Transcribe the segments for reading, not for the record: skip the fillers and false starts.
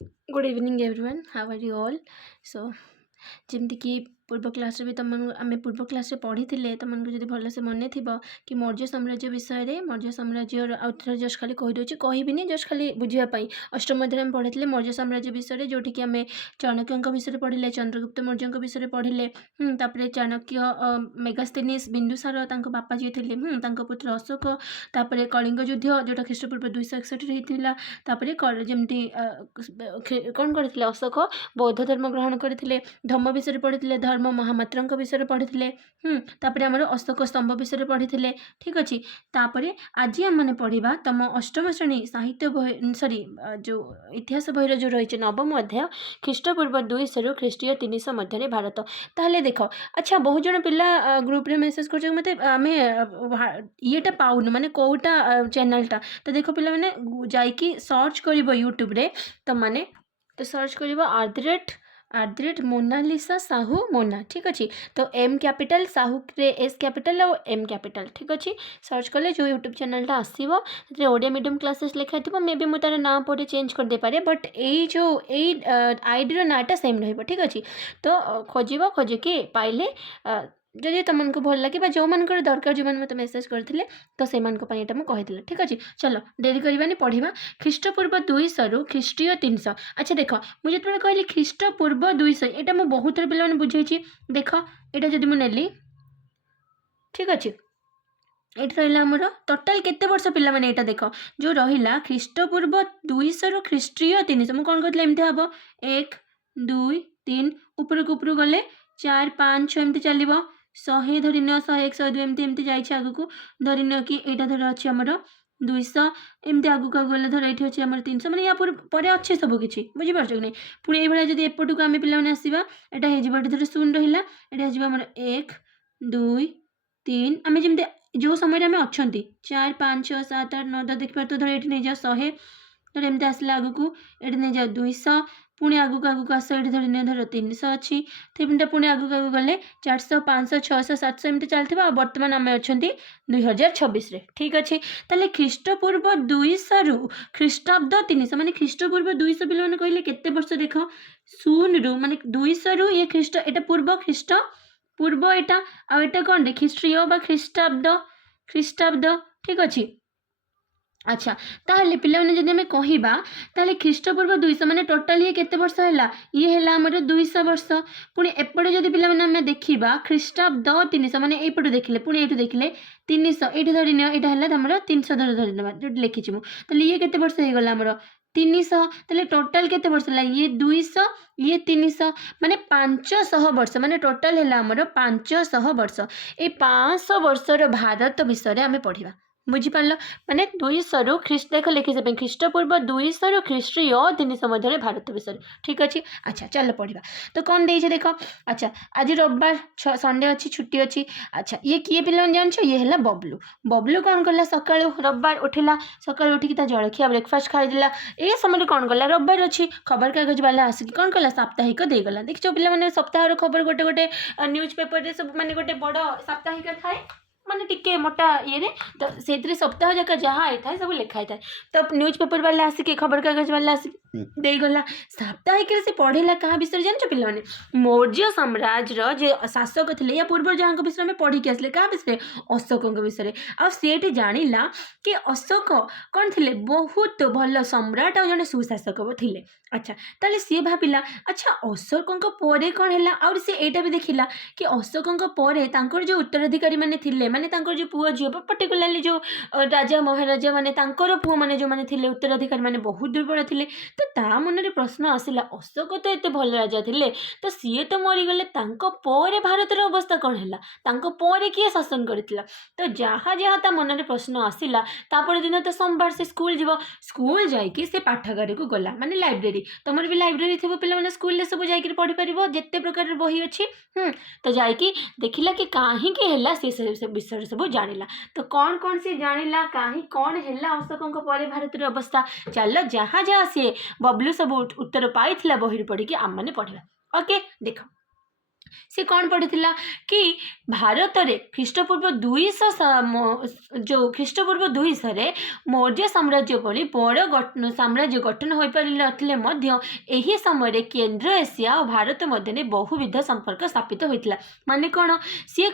Good evening, everyone. How are you all? So, ଯେମିତିକି ପୂର୍ବ କ୍ଲାସ୍ରେ ବି ଆମେ ପୂର୍ବ କ୍ଲାସ୍ରେ ପଢ଼ିଥିଲେ, ତୁମମାନଙ୍କୁ ଯଦି ଭଲସେ ମନେ ଥିବ କି ମୌର୍ଯ୍ୟ ସାମ୍ରାଜ୍ୟ ବିଷୟରେ, ମୌର୍ଯ୍ୟ ସାମ୍ରାଜ୍ୟର ଆଉ ଥରେ ଜଷ୍ଟ ଖାଲି କହିଦେଉଛି, କହିବିନି, ଜଷ୍ଟ ଖାଲି ବୁଝିବା ପାଇଁ। ଅଷ୍ଟମ ଅଧ୍ୟାୟରେ ଆମେ ପଢ଼ିଥିଲେ ମୌର୍ଯ୍ୟ ସାମ୍ରାଜ୍ୟ ବିଷୟରେ, ଯେଉଁଠିକି ଆମେ ଚାଣକ୍ୟଙ୍କ ବିଷୟରେ ପଢ଼ିଲେ, ଚନ୍ଦ୍ରଗୁପ୍ତ ମୌର୍ଯ୍ୟଙ୍କ ବିଷୟରେ ପଢ଼ିଲେ। ତାପରେ ଚାଣକ୍ୟ, ମେଗାସ୍ଥେନିସ୍, ବିନ୍ଦୁସାର ତାଙ୍କ ବାପା ଯିଏ ଥିଲେ, ତାଙ୍କ ପୁତ୍ର ଅଶୋକ, ତାପରେ କଳିଙ୍ଗ ଯୁଦ୍ଧ ଯେଉଁଟା ଖ୍ରୀଷ୍ଟପୂର୍ବ 261 ହେଇଥିଲା। ତାପରେ ଯେମିତି କ'ଣ କରିଥିଲେ ଅଶୋକ ବୌଦ୍ଧ ଧର୍ମ ଗ୍ରହଣ କରିଥିଲେ। ଧର୍ମ ବିଷୟରେ ପଢ଼ିଥିଲେ, ଧର୍ମ ମହାମାତ୍ରଙ୍କ ବିଷୟରେ ପଢ଼ିଥିଲେ। ତାପରେ ଆମର ଅଶୋକ ସ୍ତମ୍ଭ ବିଷୟରେ ପଢ଼ିଥିଲେ। ଠିକ୍ ଅଛି। ତାପରେ ଆଜି ଆମମାନେ ପଢ଼ିବା ତୁମ ଅଷ୍ଟମ ଶ୍ରେଣୀ ସାହିତ୍ୟ ବହି, ଯେଉଁ ଇତିହାସ ବହିର ଯେଉଁ ରହିଛି ନବମ ଅଧ୍ୟାୟ, ଖ୍ରୀଷ୍ଟପୂର୍ବ 200 ଖ୍ରୀଷ୍ଟୀୟ 300 ମଧ୍ୟରେ ଭାରତ। ତାହେଲେ ଦେଖ, ଆଚ୍ଛା, ବହୁତ ଜଣ ପିଲା ଗ୍ରୁପ୍ରେ ମେସେଜ୍ କରୁଛନ୍ତି ମୋତେ, ଆମେ ଇଏଟା ପାଉନୁ, ମାନେ କେଉଁଟା ଚ୍ୟାନେଲ୍ଟା। ତ ଦେଖ ପିଲାମାନେ, ଯାଇକି ସର୍ଚ୍ଚ କରିବ ୟୁଟ୍ୟୁବରେ, ତୁମମାନେ ତ ସର୍ଚ୍ଚ କରିବ @ ମୋନାଲିସା ସାହୁ ମୋନା। ଠିକ୍ ଅଛି। ତ M କ୍ୟାପିଟାଲ୍, ସାହୁରେ S କ୍ୟାପିଟାଲ୍ ଆଉ M କ୍ୟାପିଟାଲ୍। ଠିକ୍ ଅଛି। ସର୍ଚ୍ଚ କଲେ ଯେଉଁ ୟୁଟ୍ୟୁବ୍ ଚ୍ୟାନେଲ୍ଟା ଆସିବ, ସେଥିରେ ଓଡ଼ିଆ ମିଡ଼ିୟମ୍ କ୍ଲାସେସ୍ ଲେଖା ହେଇଥିବ। ମେ ବି ମୁଁ ତା'ର ନାଁ ପରେ ଚେଞ୍ଜ କରିଦେଇପାରେ, ବଟ୍ ଏଇ ଆଇଡ଼ିର ନାଁଟା ସେମ୍ ରହିବ। ଠିକ୍ ଅଛି। ତ ଖୋଜିକି ପାଇଲେ, ଯଦି ତୁମମାନଙ୍କୁ ଭଲ ଲାଗେ ବା ଯେଉଁମାନଙ୍କର ଦରକାର, ଯେଉଁମାନେ ମୋତେ ମେସେଜ୍ କରିଥିଲେ, ତ ସେମାନଙ୍କ ପାଇଁ ଏଇଟା ମୁଁ କହିଥିଲି। ଠିକ୍ ଅଛି। ଚାଲ ଡେରି କରିବାନି, ପଢ଼ିବା। ଖ୍ରୀଷ୍ଟପୂର୍ବ 200 ଖ୍ରୀଷ୍ଟୀୟ 300। ଆଚ୍ଛା ଦେଖ, ମୁଁ ଯେତେବେଳେ କହିଲି ଖ୍ରୀଷ୍ଟପୂର୍ବ 200, ଏଇଟା ମୁଁ ବହୁତ ଥର ପିଲାମାନେ ବୁଝେଇଛି। ଦେଖ, ଏଇଟା ଯଦି ମୁଁ ନେଲି, ଠିକ୍ ଅଛି, ଏଇଠି ରହିଲା ଆମର ଟୋଟାଲ୍ କେତେ ବର୍ଷ ପିଲାମାନେ, ଏଇଟା ଦେଖ, ଯେଉଁ ରହିଲା ଖ୍ରୀଷ୍ଟପୂର୍ବ 200 ଖ୍ରୀଷ୍ଟୀୟ 300, ମୁଁ କ'ଣ କହିଥିଲି, ଏମିତି ହେବ 1 2 3, ଉପରକୁ ଗଲେ 4 5 6 ଏମିତି ଚାଲିବ। 100 ଧରିନିଅ, 101 102 ଏମିତି ଯାଇଛି ଆଗକୁ। ଧରିନିଅ କି ଏଇଟା ଧର ଅଛି ଆମର 200, ଏମିତି ଆଗକୁ ଗଲେ ଧର ଏଇଠି ଅଛି ଆମର 300, ମାନେ ୟା ପରେ ଅଛି ସବୁ କିଛି। ବୁଝିପାରୁଛ କି ନାହିଁ? ପୁଣି ଏଇଭଳିଆ ଯଦି ଏପଟକୁ ଆମେ ପିଲାମାନେ ଆସିବା, ଏଇଟା ହେଇଯିବ, ଏଠି ଧର 0 ରହିଲା, ଏଇଟା ହେଇଯିବ ଆମର 1 2 3, ଆମେ ଯେମିତି ଯେଉଁ ସମୟରେ ଆମେ ଅଛନ୍ତି 4 5 6 7 8 9 10 ଦେଖିପାରୁଥିବ, ଧର ଏଇଠି ନେଇଯାଅ 100, ଧର ଏମିତି ଆସିଲା ଆଗକୁ, ଏଠି ନେଇଯାଅ 200, ପୁଣି ଆଗକୁ ଆସ, ଏଠି ଧରିନିଅ ଧର 300 ଅଛି। ତିନିଟା ପୁଣି ଆଗକୁ ଗଲେ 400 500 600 700 ଏମିତି ଚାଲିଥିବ। ଆଉ ବର୍ତ୍ତମାନ ଆମେ ଅଛନ୍ତି 2026ରେ। ଠିକ୍ ଅଛି। ତାହେଲେ ଖ୍ରୀଷ୍ଟପୂର୍ବ 200ରୁ ଖ୍ରୀଷ୍ଟାବ୍ଦ 300, ମାନେ ଖ୍ରୀଷ୍ଟପୂର୍ବ 200 ପିଲାମାନେ କହିଲେ କେତେ ବର୍ଷ ଦେଖ, 0ରୁ ମାନେ 200ରୁ ଇଏ ଖ୍ରୀଷ୍ଟ, ଏଇଟା ପୂର୍ବ ଖ୍ରୀଷ୍ଟ ପୂର୍ବ, ଏଇଟା ଆଉ ଏଇଟା କ'ଣ ଖ୍ରୀଷ୍ଟୀୟ ବା ଖ୍ରୀଷ୍ଟାବ୍ଦ। ଠିକ୍ ଅଛି। ଆଚ୍ଛା, ତାହେଲେ ପିଲାମାନେ ଯଦି ଆମେ କହିବା, ତାହେଲେ ଖ୍ରୀଷ୍ଟପୂର୍ବ 200 ମାନେ ଟୋଟାଲ୍ ଇଏ କେତେ ବର୍ଷ ହେଲା, ଇଏ ହେଲା ଆମର 200 ବର୍ଷ। ପୁଣି ଏପଟେ ଯଦି ପିଲାମାନେ ଆମେ ଦେଖିବା ଖ୍ରୀଷ୍ଟାବ୍ଦ 300, ମାନେ ଏଇପଟୁ ଦେଖିଲେ, ପୁଣି ଏଇଠୁ ଦେଖିଲେ 300, ଏଇଠି ଧରିନିଅ, ଏଇଟା ହେଲା ଆମର 300 ଧରିନେବା, ଯୋଉଠି ଲେଖିଛି ମୁଁ। ତାହେଲେ ଇଏ କେତେ ବର୍ଷ ହେଇଗଲା ଆମର 300। ତାହେଲେ ଟୋଟାଲ୍ କେତେ ବର୍ଷ ହେଲା, ଇଏ 200 ଇଏ 300, ମାନେ 500 ବର୍ଷ, ମାନେ ଟୋଟାଲ୍ ହେଲା ଆମର 500 ବର୍ଷ। ଏଇ 500 ବର୍ଷର ଭାରତ ବିଷୟରେ ଆମେ ପଢ଼ିବା। ବୁଝିପାରିଲ? ମାନେ 200ରୁ ଦେଖ ଲେଖିବା ପାଇଁ, ଖ୍ରୀଷ୍ଟପୂର୍ବ 200ରୁ ଖ୍ରୀଷ୍ଟୀୟ 300 ମଧ୍ୟରେ ଭାରତ ବିଷୟରେ। ଠିକ୍ ଅଛି। ଆଚ୍ଛା, ଚାଲ ପଢ଼ିବା। ତ କ'ଣ ଦେଇଛି ଦେଖ। ଆଚ୍ଛା, ଆଜି ରବିବାର, ସଣ୍ଡେ ଅଛି, ଛୁଟି ଅଛି। ଆଚ୍ଛା, ଇଏ କିଏ ପିଲାମାନେ ଜାଣିଛ? ଇଏ ହେଲା ବବଲୁ। ବବଲୁ କ'ଣ କଲା, ସକାଳୁ ରବିବାର ଉଠିଲା, ସକାଳୁ ଉଠିକି ତା ଜଳଖିଆ ବ୍ରେକଫାଷ୍ଟ ଖାଇଦେଲା। ଏ ସମୟରେ କ'ଣ କଲା, ରବିବାର ଅଛି, ଖବରକାଗଜ ବାଲା ଆସିକି କ'ଣ କଲା, ସାପ୍ତାହିକ ଦେଇଗଲା। ଦେଖିଛ ପିଲାମାନେ, ସପ୍ତାହର ଖବର ଗୋଟେ ନ୍ୟୁଜ୍ ପେପରରେ ସବୁ, ମାନେ ଗୋଟେ ବଡ଼ ସାପ୍ତାହିକ ଥାଏ, ମାନେ ଟିକେ ମୋଟା ଇଏରେ, ତ ସେଇଥିରେ ସପ୍ତାହ ଯାକ ଯାହା ହେଇଥାଏ ସବୁ ଲେଖା ହେଇଥାଏ। ତ ନ୍ୟୁଜ୍ ପେପର ବାଲା ଆସିକି, ଖବରକାଗଜ ବାଲା ଆସିକି ଦେଇଗଲା। ସାପ୍ତାହିକରେ ସେ ପଢ଼ିଲା କାହା ବିଷୟରେ ଜାଣିଛ ପିଲାମାନେ? ମୌର୍ଯ୍ୟ ସାମ୍ରାଜ୍ୟର ଯେ ଶାସକ ଥିଲେ, ୟା ପୂର୍ବରୁ ଯାହାଙ୍କ ବିଷୟରେ ଆମେ ପଢ଼ିକି ଆସିଲେ, କାହା ବିଷୟରେ? ଅଶୋକଙ୍କ ବିଷୟରେ। ଆଉ ସେଠି ଜାଣିଲା କି ଅଶୋକ କ'ଣ ଥିଲେ, ବହୁତ ଭଲ ସମ୍ରାଟ ଆଉ ଜଣେ ସୁଶାସକ ଥିଲେ। ଆଚ୍ଛା, ତାହେଲେ ସିଏ ଭାବିଲା, ଆଚ୍ଛା ଅଶୋକଙ୍କ ପରେ କ'ଣ ହେଲା, ଆହୁରି ସେ ଏଇଟା ବି ଦେଖିଲା କି ଅଶୋକଙ୍କ ପରେ ତାଙ୍କର ଯେଉଁ ଉତ୍ତରାଧିକାରୀ ମାନେ ଥିଲେ, ମାନେ ତାଙ୍କର ଯେଉଁ ପୁଅ ଝିଅ, ପର୍ଟିକୁଲାରଲି ଯେଉଁ ରାଜା ମହାରାଜା, ମାନେ ତାଙ୍କର ପୁଅମାନେ ଯେଉଁମାନେ ଥିଲେ ଉତ୍ତରାଧିକାରୀ, ମାନେ ବହୁତ ଦୁର୍ବଳ ଥିଲେ। ତ ତା ମନରେ ପ୍ରଶ୍ନ ଆସିଲା, ଅଶୋକ ତ ଏତେ ଭଲ ରାଜା ଥିଲେ, ତ ସିଏ ତ ମରିଗଲେ, ତାଙ୍କ ପରେ ଭାରତର ଅବସ୍ଥା କ'ଣ ହେଲା, ତାଙ୍କ ପରେ କିଏ ଶାସନ କରିଥିଲା? ତ ଯାହା ତା ମନରେ ପ୍ରଶ୍ନ ଆସିଲା, ତାପରେ ଦିନ ତ ସୋମବାର ସେ ସ୍କୁଲ ଯିବ। ସ୍କୁଲ ଯାଇକି ସେ ପାଠାଗାରକୁ ଗଲା, ମାନେ ଲାଇବ୍ରେରୀ। ତମର ବି ଲାଇବ୍ରେରୀ ଥିବ ପିଲାମାନେ, ସ୍କୁଲରେ ସବୁ ଯାଇକି ପଢ଼ିପାରିବ, ଯେତେ ପ୍ରକାରର ବହି ଅଛି। ତ ଯାଇକି ଦେଖିଲା କି କାହିଁକି ହେଲା, ସେ ବିଷୟରେ ସବୁ ଜାଣିଲା। ତ କ'ଣ ସେ ଜାଣିଲା, କ'ଣ ହେଲା ଅଶୋକଙ୍କ ପରେ ଭାରତର ଅବସ୍ଥା, ଚାଲ ଯାହା ସିଏ ବବଲୁ ସବୁ ଉତ୍ତର ପାଇଥିଲା ବହିରୁ ପଢ଼ିକି ଆମମାନେ ପଢ଼ିବା। ଓକେ, ଦେଖ, सी कौन पढ़ी कि भारत में ख्रीष्टपूर्व 200 जो ख्रीष्टपूर्व 200 मौर्य साम्राज्य भली बड़ साम्राज्य गठन हो पार नथिले समय केन्द्र एशिया और भारत मध्य बहुविध संपर्क स्थापित होता माने कौन सी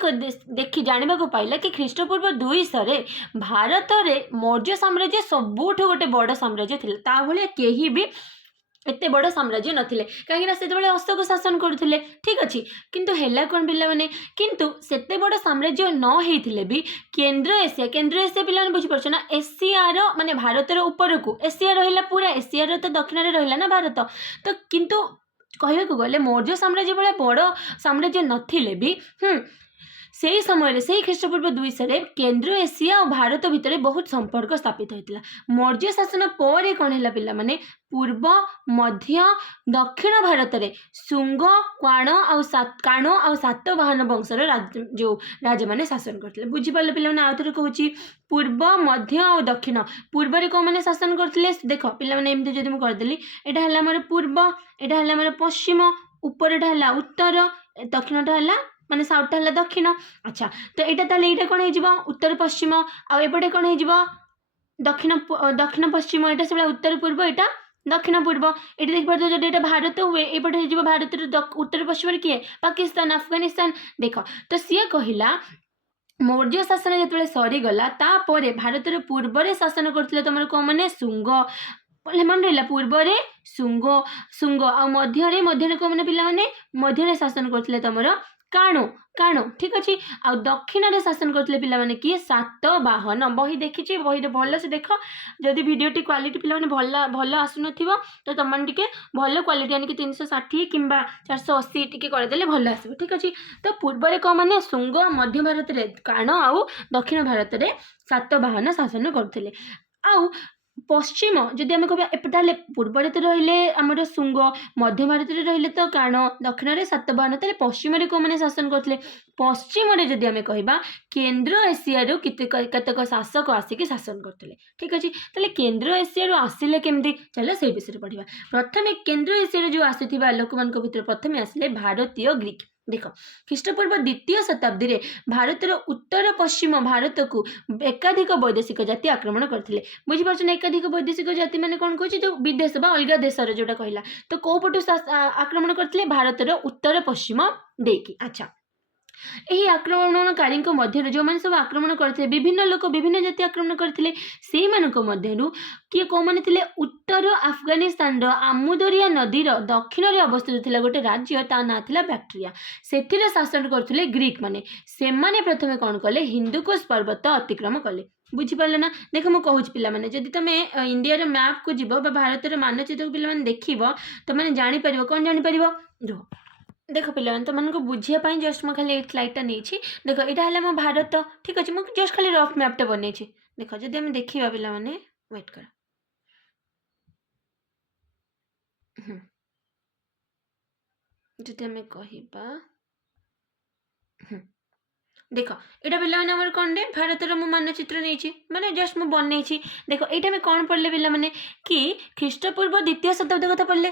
देखी जानवा को पाइला कि ख्रीष्टपूर्व 200 भारत में मौर्य साम्राज्य सबुठ गोटे बड़ साम्राज्य था भाया कहीं भी एते बड़ साम्राज्य नथिले कहीं से अशोक शासन करते ठीक अच्छे किंतु हेला कौन पिला माने किंतु सेते बड़ साम्राज्य न होइथिले भी केन्द्र एशिया पिला बुझीपार ना एशियार माने भारतर ऊपर को एशिया रहा पूरा एशियार तो दक्षिण रहा ना भारत तो किंतु कहू गले मौर्य साम्राज्य भाया बड़ साम्राज्य नथिले भी से समय से ख्रीष्टपूर्व 200 केन्द्र एशिया और भारत भितर बहुत संपर्क स्थापित होता मौर्य शासन पर कौन है पिला माने पूर्व मध्य दक्षिण भारत में शुंग काण और सातवाहन वंशर जो राजा मैंने शासन करते बुझीपारे पे आउ थे कहूँ पूर्व मध्य और दक्षिण पूर्व रे कौन मैंने शासन करते देख पे एमती जब मुझे करदेली यहाँ है आम पूर्व यहाँ है आम पश्चिम ऊपर है उत्तर दक्षिणटा है माने साउथटा है दक्षिण अच्छा तो यहाँ ताले यहाँ कौन हो उत्तर पश्चिम आउटे कौन हो दक्षिण पश्चिम यहाँ से उत्तर पूर्व यहाँ दक्षिण पूर्व ये देख पार्थ जो यहाँ भारत हुए एपटे हो भारत उत्तर पश्चिम किए पाकिस्तान अफगानिस्तान देख तो सी कहला मौर्य शासन जो सरीगला तापर भारत पूर्व शासन करते तुम कौन मैंने शुंग मन रहा पूर्व शुंग आ मध्य कौन मैंने पे मध्य शासन करते तुम काणो ठीक अच्छे आ दक्षिण में शासन करते पे किए सातवाहन बही देखी बही भल से देख जदि भिडियोटी क्वालिटी पे भल आसन तो तुम टे भल क्वालिटी यानी कि 360 कि 480 टी करदे भल आस ठीक अच्छे तो पूर्व कौन मैंने शुंग मध्य भारत में काण आउ दक्षिण भारत में सातवाहन शासन करते आउ पश्चिम जदि आम कह एपटे पूर्व तो रही आमर शुंग मध्य भारत में रही तो काण दक्षिण में सातवाहन तेल पश्चिम कौन मैंने शासन करते पश्चिम जदि आम कह केन्द्र एशिया केतक शासक आसिक शासन करते ठीक अच्छे तेल केन्द्र एशिया आसिले केमती चलो से विषय पढ़ा प्रथम केन्द्र एशिया जो आसुवा लोक मान भर प्रथम आसिले भारतीय ग्रीक देख ख्रीष्टपूर्व 2य शताब्दी में भारतर उत्तर पश्चिम भारत को एकाधिक वैदेशिक जाति आक्रमण करते बुझीपार एकाधिक वैदेशिक जाति मैंने कौन कहे जो विदेश बा अलग देशर जोटा कहला तो कौ पटू आक्रमण करते भारतर उत्तर पश्चिम देकी अच्छा यही आक्रमणकारी मध्य जो मैंने सब आक्रमण करते विभिन्न लोक विभिन्न जाति आक्रमण करते से किए कौन मैंने थे उत्तर अफगानिस्तान आमुदरिया नदीर दक्षिण में अवस्थित था गोटे राज्य ता ना था बैक्ट्रिया से शासन करते ग्रीक माने से माने प्रथम कौन कले हिंदुकुश पर्वत अतिक्रम कले बुझीपारे ना देख मुझे कहूँ पे जदि तुम इंडिया मैप को जीव भारत मानचित्र को पे देख तो मैंने जापर कौन जापर रुह देख पे तुमको बुझापी जस्ट मुझे खाली स्लाइडटा नहीं देख यहाँ है मो भारत ठीक अच्छे मुझे जस्ट खाली रफ मैपटा बन देख जदि आम देखा पे वेट कर जदि आम कह देख यहाँ पे कौन दे भारतर मु मानचित्र नहीं मैंने जस्ट मुझे बनई देख यहाँ में कौन पढ़ले पे कि ख्रीष्टपूर्व 2य शताब्दी कथा पढ़ले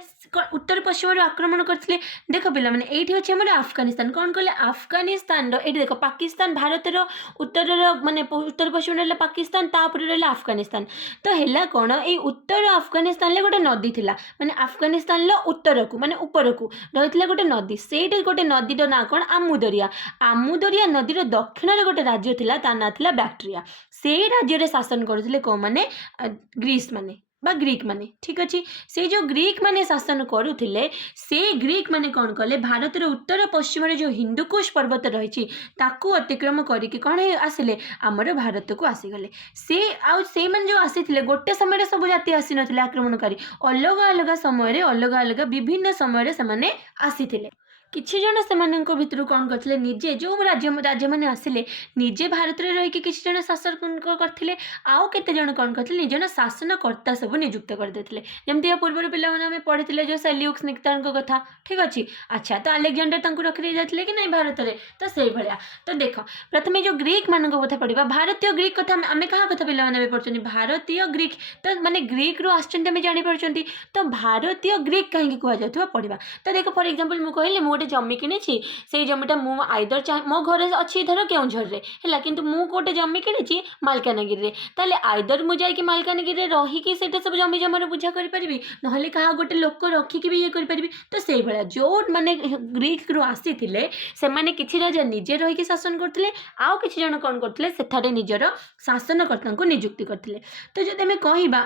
उत्तर पश्चिम आक्रमण करते देख पे ये अच्छे हमारे अफगानिस्तान कौन कहले अफगानिस्तान ये देख पाकिस्तान भारतर उत्तर माने उत्तर पश्चिम रहा पाकिस्तान तापर रहा अफगानिस्तान तो है कौन ये उत्तर अफगानिस्तान गोटे नदी थी माने अफगानिस्तान उत्तर को माने ऊपर को रही गोटे नदी से गोटे नदीर ना कौन आमुदरिया नदीर दक्षिण में गोटे राज्य थिला ता ना थिला बैक्ट्रिया से राज्य शासन करते कौन माने ग्रीस माने बा ग्रीक माने ठीक अच्छे से जो ग्रीक माने शासन करुले से ग्रीक माने कौन कले भारतर उत्तर पश्चिम जो हिंदुकुश पर्वत रही अतिक्रम करके कौन आसिले आमर भारत को आसीगले से मैंने जो आसी गोटे समय सब जाति आसी नथिले आक्रमणकारी अलग अलग समय अलग अलग विभिन्न समय से आसी किछि जन से भितर कौन करते निजे जो राज्य मैंने आसिले निजे भारत में रही किछि जन शासन करते आउ केते जन कौन करते निजन शासनकर्ता सब नियुक्त करदे जमती पूर्व पे पढ़ी जो सेल्यूक्स निक्तार कथा ठीक अच्छे अच्छा तो अलेक्जेंडर रखी जाते कि नहीं भारत में तो से भाया तो देख प्रथम जो ग्रीक मान कथा पढ़ा भारतीय ग्रीक कथा आम क्या कथा पे पढ़ते भारतीय ग्रीक तो माने ग्रीक रू आम जापर तो भारतीय ग्रीक कहीं कहुआ पढ़ा तो देख फॉर एग्जांपल मुझे कहली गोटे जमी कि से जमीटा मु आइदर मो घर अच्छी धर केउझर है कि मु गोटे जमी कि मालकानगिरी ताले आइदर मुझे मालकानगिरी रहीकि से सब जमी जमार बुझा करी ना क्या गोटे लोक रखिकी भी ये करी तो से भाया जो माने ग्रीक रु आसी से माने किछि राजा निजे रहीकि शासन करते आउ किछि जन कौन करते सेठारे निजर शासनकर्ता को नियुक्ति करते। तो जब आम कहवा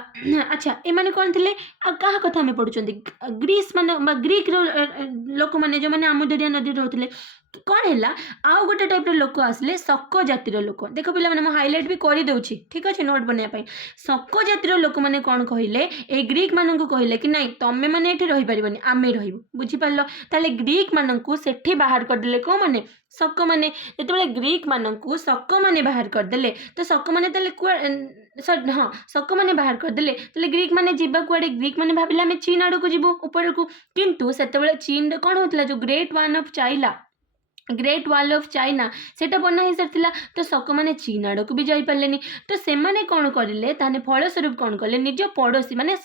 अच्छा एमाने कौन थे क्या कथा आम पढ़ुं ग्रीस मान ग्रीक लोक मैंने जो मैंने आमुदरिया नदी रोते कौन है आउ गोटे टाइप लोक आसिले शक जातिर लोक देख पे मैंने हाइलाइट भी कर दूची ठीक अच्छे नोट बनवाई शक जातिर लोक मैंने कौन कहले ए ग्रीक मान को कहले कि नहीं तमें मैंने ये रहीपर आमे रही बुझीपार ताले ग्रीक मान को सेठी बाहर करदे कौन मैंने शक मैंने जो ग्रीक मान को शक मैंने बाहर करदे तो शक मैंने हाँ शक मैंने बाहर करदे तो ग्रीक मैंने जीवा कुआड़े ग्रीक मैंने भाविले आम चीन आड़ को जीवु ऊपर को किंतु से चीन कौन होता जो ग्रेट वॉल ऑफ चाइना सेटा बना ही सारी तो शक मैंने चीन आड़ को भी जापारे तो से मैंने कौन करें ताने फलस्वरूप कौन कले निज पड़ोशी माने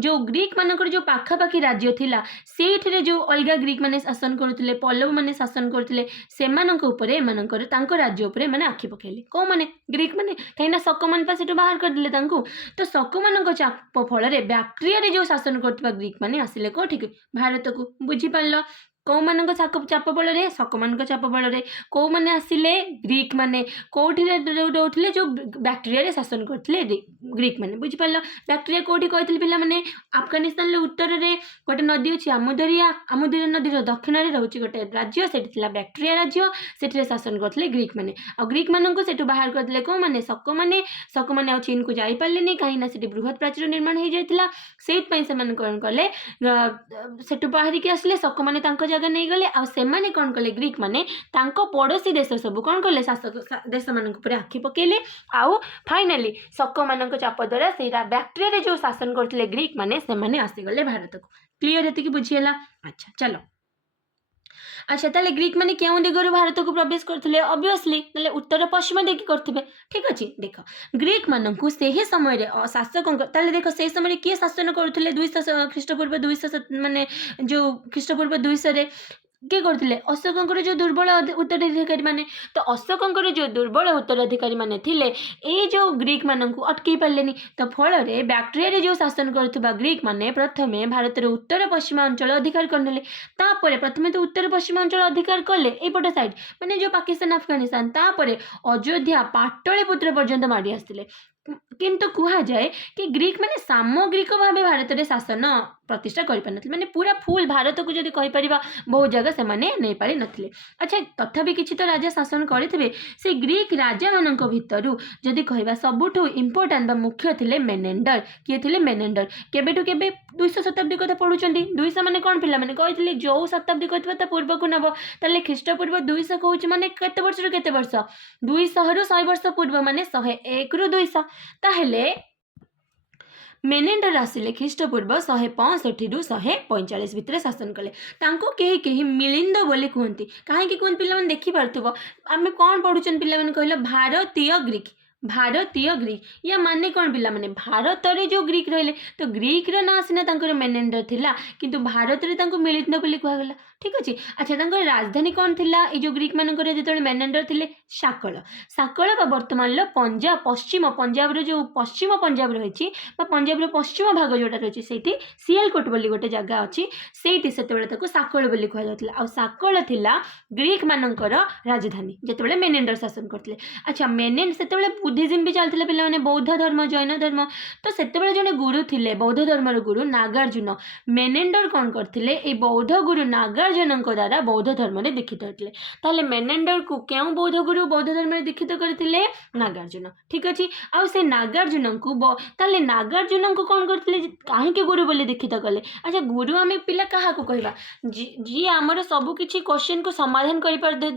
जो ग्रीक मानकर जो पाखापाखि राज्य थिला से जो अलग ग्रीक माने शासन करुले पल्लव माने शासन करुले से राज्य उपर मैंने आखि पकेले कौ मैंने ग्रीक माने कहीं शक मान से बाहर करदे तो शक मान चाप फल बैक्टेरिया जो शासन करथिबा ग्रीक माने आसिले कोठी भारत को बुझीपार कौ मान चाप बल शक मान चाप बल कौ मैंने आसिले ग्रीक माने कौटी रोते जो बैक्टेरिया शासन करते ग्रीक माने बुझीपार बैक्टेरिया कौटी कहते पे मैंने अफगानिस्तान उत्तर में गोटे नदी अच्छी आमुदरिया नदी दक्षिण में रोचे गोटे राज्य से बैक्टेरिया राज्य से शासन करते ग्रीक माने आ ग्रीक मान को सेठू बाहर करदे कौन मैंने शक मैंने चीन को जापारे कहीं से बृहत प्राचीर निर्माण हो जाता से कौन कले सेठू बाहर की आसिले शक मैंने जगह नहीं गले आने कौन कले ग्रीक माने तांको पड़ोशी देश सब कौन कले शासक देश मान आखि पकेले आउ फाइनाली शक मान चाप द्वारा से बैक्टेरिया जो शासन करते ग्रीक माने से माने आसीगले भारत को क्लीयर हेतु बुझीगला। अच्छा चलो अच्छा ताले ग्रीक माने क्यों दिगरु भारत को प्रवेश करथिले ऑब्वियसली ताले उत्तर पश्चिम देखि करथिबे ठीक अछि देख ग्रीक मानकु सेही समय रे शासक ताले देख से समय के शासन करथिले 200 ख्रीष्टपूर्व 200 माने जो ख्रीष्टपूर्व 200 रे किए करथिले अशोकंकर जो दुर्बल उत्तराधिकारी माने तो अशोकंकर जो दुर्बल उत्तराधिकारी माने थिले ए जो ग्रीक मानकु अटकई पारलेनी तो फल रे बैक्टेरिया जो शासन करथबा ग्रीक माने प्रथमे भारत रे उत्तर पश्चिम अंचल अधिकार करनेले तापरे प्रथमे तो उत्तर पश्चिम अंचल अधिकार कले एपट साइड माने जो पाकिस्तान अफगानिस्तान तापरे अयोध्या पाटलिपुत्र पर्यंत माड़ी आसथिले किंतु कहा जाए कि ग्रीक माने सामग्रिक भाव भारत में शासन प्रतिष्ठा कर माने पूरा फुल भारत को जब कहीपर बहुत जगह से नहीं पारि नथिले। अच्छा तथापि किछि तो राजा शासन करथिबे से ग्रीक राजा मानक भितरु जदि कहबा सबुठु इंपोर्टेंट बा मुख्य थिले मेनेंडर किए थिले मेनेंडर केबेटु केबे 200 शताब्दी कथा पढुचंदी 200 माने कोन पिला माने कहिथिले जो शताब्दी कहथिबा ता पूर्व को नब ताले ख्रीष्टपूर्व 200 कहउछ माने केते वर्ष रु केते वर्ष 200 रु 100 वर्ष पूर्व माने 101 रु 200 ताहेले मेनेंडर आसिले ख्रीष्टपूर्व 165 रु 145 भितर शासन कले तांको केही मिलिंद बोली कहती कहीं कहते पिला माने देखि पारथुबो आमे कोन पढुचन पिला माने कहलो भारतीय ग्रीक या माने कौन पिला माने भारत रे जो ग्रीक रहिले तो ग्रीक रो ना सिना तांकर मेनेंडर थिला किंतु भारत रे तांको मिलिंद बोली कहला गला ठीक अछि। अच्छा तांकर राजधानी कौन थिला ए जो ग्रीक मानकर जेतले मेनेंडर थिले साकल बा वर्तमान लो पंजाब पश्चिम पंजाब रो जो पश्चिम पंजाब रहिछि बा पंजाब रो पश्चिम भाग जोटा रहिछि सेठी सियालकोट बोली गोटे जगह अछि सेठी सेतेबेले ताको साकल बोली कहला जातला आ साकल थिला ग्रीक मानकर राजधानी जेतेबेले मेनेंडर शासन करथिले। अच्छा मेनेंडर सेतेबेले बुद्धिज्म भी चलते पे मैंने बौद्ध धर्म जैन धर्म तो से जड़े गुरु थे बौद्ध धर्मर गुरु नागार्जुन मेनेंडर कौन करते बौद्ध गुरु नागार्जुन द्वारा बौद्ध धर्म में दीक्षित होते ताले मेनेंडर को क्यों बौद्ध गुरु बौद्ध धर्म में दीक्षित करते नागार्जुन ठीक अच्छे आउ से नागार्जुन को ताले नागार्जुन को कौन करते कहीं गुरु बोले दीक्षित कले। अच्छा गुरु आम पिला क्या कहवा जी आमर सबकि क्वेश्चन को समाधान कर दे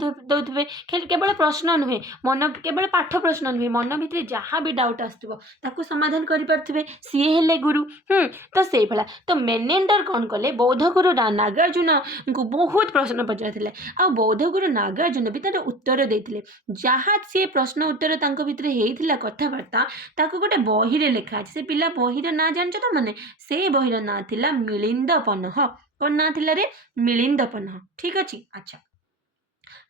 केवल प्रश्न नुहे मन केवल पाठ प्रश्न नुहे मन मन भितर जहाँ भी डाउट आसुथिबो ताकू समाधान करि पारथिबे सीए हेले गुरु। तो सेई भला तो मेनेंडर कौन कले बौद्ध गुरु नागार्जुन को बहुत प्रश्न पचारथिले आ बौद्ध गुरु नागार्जुन भी तार उत्तर देथिले जहाँ सी प्रश्न उत्तर तांको भितर हेइथिला कथाबार्ता ताकू गोटे बही रे लिखा अछि। से पिला बहीर ना जानछ तो माने से बहीर ना थिला मिलिंदपन्ह। कौन ना थिला रे मिलिंदपन्ह। ठीक अछि। अच्छा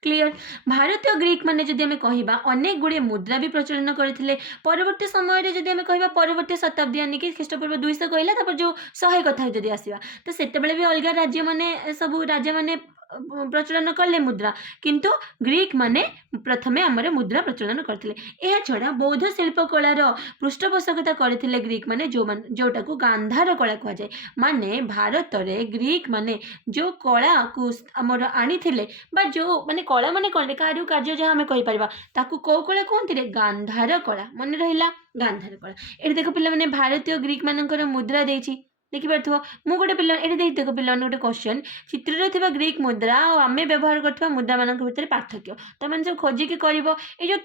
क्लियर। भारतीय ग्रीक माने जदि आमे कहिबा अनेक गुड़े मुद्रा भी प्रचलन करथिले परवर्ती समय रे जदि आमे कहिबा परवर्ती शताब्दी यानी कि ख्रीष्टपूर्व 200 कहला तापर जो 100 कथा जदि आसीबा तो सेते बेले भी अलगा राज्य माने सब राज्य माने प्रचलन कले मुद्रा किंतु ग्रीक माने प्रथमे आमर मुद्रा प्रचलन करथिले। एहा छडा बौद्ध शिल्प कलार पृष्ठपोषकता करथिले ग्रीक माने जोटा को गांधार कला कह जाय माने भारत रे ग्रीक माने जो कला को आमर आनिथिले बा जो माने कला माने कोन कारुकार्य जहाँ आमे कहि परिबा ताकू को कला कोनथि रे गांधार कला माने रहिला गांधार कला। एठी देखो पिला माने भारतीय ग्रीक मानकर मुद्रा देछि देखि पारथबो मु गोटे पिला एठी देख देखो पिला गोटे क्वेश्चन चित्र रे थिबा ग्रीक मुद्रा और आमे व्यवहार करथबा मुद्रा मानक भितर पार्थक्य त माने सब खोजि के करबो ए जो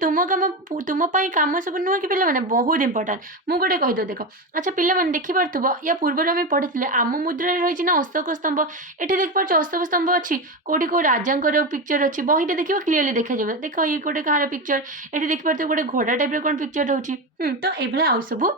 तुम पई काम सब नुह कि पिला माने बहुत इंपोर्टेंट मु गोटे कहि दो देखो। अच्छा पिला माने देखि पारथबो या पूर्व रे आमे पढिथिले आम मुद्रा रे रहिछि ना अशोक स्तंभ एठी देख पाछ अशोक स्तंभ अछि कोठी को राजांकर पिक्चर अछि बहिटे देखिबो क्लियरली देखा जाबो देखो ये गोटे कहार पिक्चर एठी देख पारथबो गोटे घोड़ा टाइप रे कोन पिक्चर रहउछि तो एभला आ सब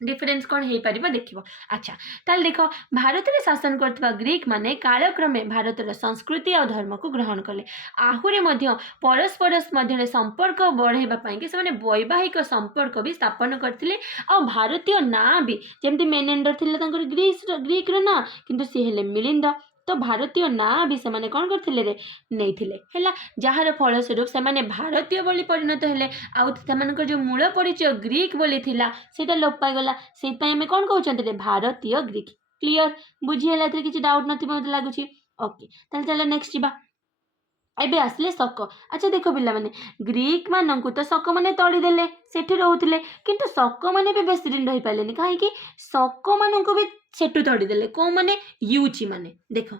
डिफरेन्स कौन हो पार देखिए। अच्छा ताल देख भारत में शासन करथिबा ग्रीक माने कालक्रमे भारतर संस्कृति और धर्म को ग्रहण कले आहुरी मध्य परस्पर मध्य संपर्क बढ़ाइबा पई कि से वैवाहिक संपर्क भी स्थापन करथिले और भारतीय ना भी जेमती मेनेंडर थिले तांकर ग्रीक रो ना किंतु सी हेले मिलिंद तो भारतीय ना भी से माने कौन करथिले रे नैथिले हैला जहार फलस्वरूप से माने भारतीय बोली परिणत हेले आउ सेमानकर जो मूल परिचय ग्रीक बोली थिला सेटा लोप पाई गला सेत पई हमें कौन कहउचंती रे भारतीय ग्रीक। क्लियर बुझी हैला एथि किछि डाउट नथिबो मते लागुछि। ओके ताल चलो नेक्स्ट जिबा एबे आसले शक। अच्छा देखो पिला माने ग्रीक मानंकु तो शक माने तोड़ी देले सेठी रहउथिले किंतु शक माने भी बेसी दिन रहि पालेनी काहे कि शक मानंकु भी सेठु तोड़ी देले को माने यूची माने देखो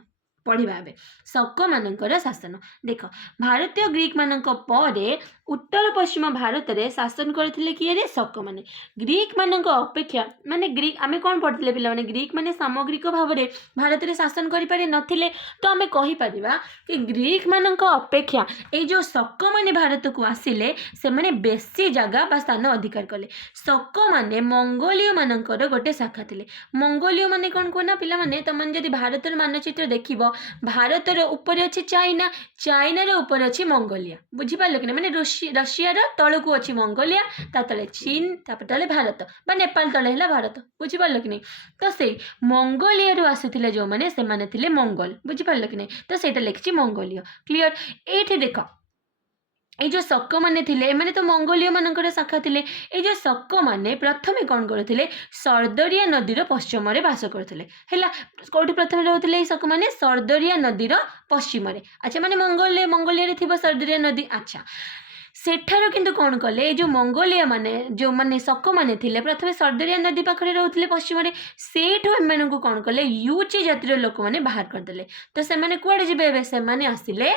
पढ़िबा एबे शक मानंकर शासन देख भारतीय ग्रीक मानंक परे उत्तर पश्चिम भारत रे शासन करथिले किए रे शक माने ग्रीक मानंक अपेक्षा माने ग्रीक आमे कोन पढ़थिले पिला माने ग्रीक माने सामग्रिक भाव रे भारत रे शासन करि पारे नथिले तो आमे कहि परिबा कि ग्रीक मानंक अपेक्षा ए जो शक माने भारत को आसिले से माने बेसी जगह बा स्थान अधिकार कले। शक माने मंगोलिय मानंकर गोटे शाखा थिले मंगोलिय माने कोन कोना पिला माने तमन जदि भारतर मानचित्र देखिबो भारतर ऊपर अच्छी चाइना चाइना रे ऊपर अच्छी मंगोलिया बुझी पारलो कि माने रशिया रो तळकु अच्छी मंगोलिया ता तले चीन तापर तले भारत बा नेपाल तले हैला भारत बुझी पारलो कि तो से मंगोलिया रो आसीथिले जो माने से माने थिले मंगोल बुझी पारलो कि तो सेटा लिखछि मंगोलिया। क्लियर एठी देखो ये जो शक माने थिले माने तो मंगोलिय मानकर शाखा थिले ये जो शक माने प्रथमे कौन करथिले सर्दरिया नदीर पश्चिम रे बास करथिले हैला कोठी प्रथमे रहथिले शक माने सर्दरिया नदीर पश्चिम रे। अच्छा माने मंगोलिया रे थिबो सर्दरिया नदी। अच्छा सेठारो किंतु कौन कले जो मंगोलिया माने जो माने शक माने थिले प्रथमे सर्दरिया नदी पाखरे रहथिले पश्चिम रे सेठो एमानकु कौन कले यूची जातिर लोक माने बाहर कर देले तो से माने कुआडे जिबे एबे से माने आसिले